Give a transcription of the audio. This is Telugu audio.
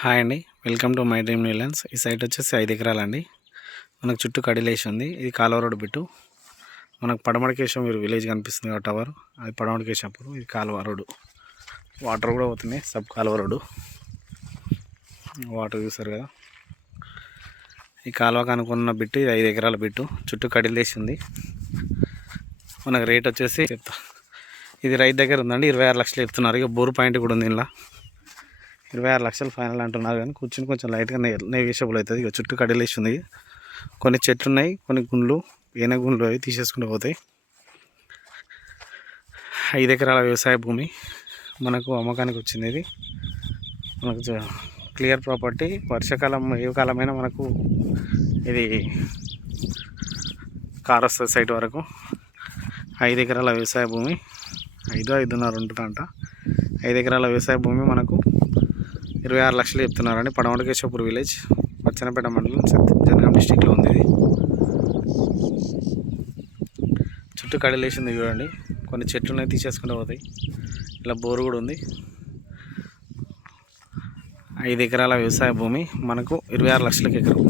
హాయ్ అండి, welcome to my dream Newlands. ఈ సైట్ వచ్చేసి 5 ఎకరాలండి. మనకు చుట్టూ కడిలేసి ఉంది. ఇది కాలువ రోడ్డు బిట్టు. మనకు పడమడికేశం మీరు విలేజ్ కనిపిస్తుంది కదా టవర్, అది పడమడికేశంపురం. ఇది కాలువ రోడ్డు, వాటర్ కూడా పోతున్నాయి. సబ్ కాలువ రోడ్డు, వాటర్ చూసారు కదా. ఈ కాలువకు అనుకున్న బిట్టు ఇది 5 ఎకరాల బిట్టు. చుట్టూ కడిలేసి ఉంది. మనకు రేట్ వచ్చేసి చెప్తా, ఇది రైతు దగ్గర ఉందండి. 26 లక్షలు చెప్తున్నారు. ఇక బోర్ పాయింట్ కూడా ఉంది. ఇలా 26 లక్షలు ఫైనల్ అంటున్నారు, కానీ కూర్చుని కొంచెం లైట్గా నెగోషియబుల్ అవుతుంది. ఇక చుట్టూ కడిలేసి ఉంది. కొన్ని చెట్లు ఉన్నాయి, కొన్ని గుండ్లు, ఏన గుండ్లు అవి తీసేసుకుంటూ పోతాయి. 5 ఎకరాల వ్యవసాయ భూమి మనకు అమ్మకానికి వచ్చింది. ఇది మనకు క్లియర్ ప్రాపర్టీ. వర్షాకాలం ఏ కాలమైనా మనకు ఇది కార్ వస్తుంది సైట్ వరకు. 5 ఎకరాల వ్యవసాయ భూమి, 5.5 ఉంటుందంట. 5 ఎకరాల వ్యవసాయ భూమి మనకు 26 లక్షలు చెప్తున్నారండి. పడమడికేశంపురం విలేజ్, పచ్చనపేట మండలం, జనగాం డిస్టిక్లో ఉంది. ఇది చుట్టూ కడిలేసింది చూడండి. కొన్ని చెట్లు తీసేసుకుంటూ పోతాయి. ఇలా బోరు కూడా ఉంది. 5 ఎకరాల వ్యవసాయ భూమి మనకు 26 లక్షలకి ఎకరం.